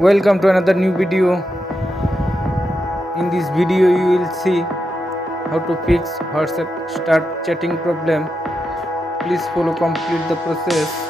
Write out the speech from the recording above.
Welcome to another new video. In this video you will see how to fix WhatsApp start chatting problem. Please follow complete the process.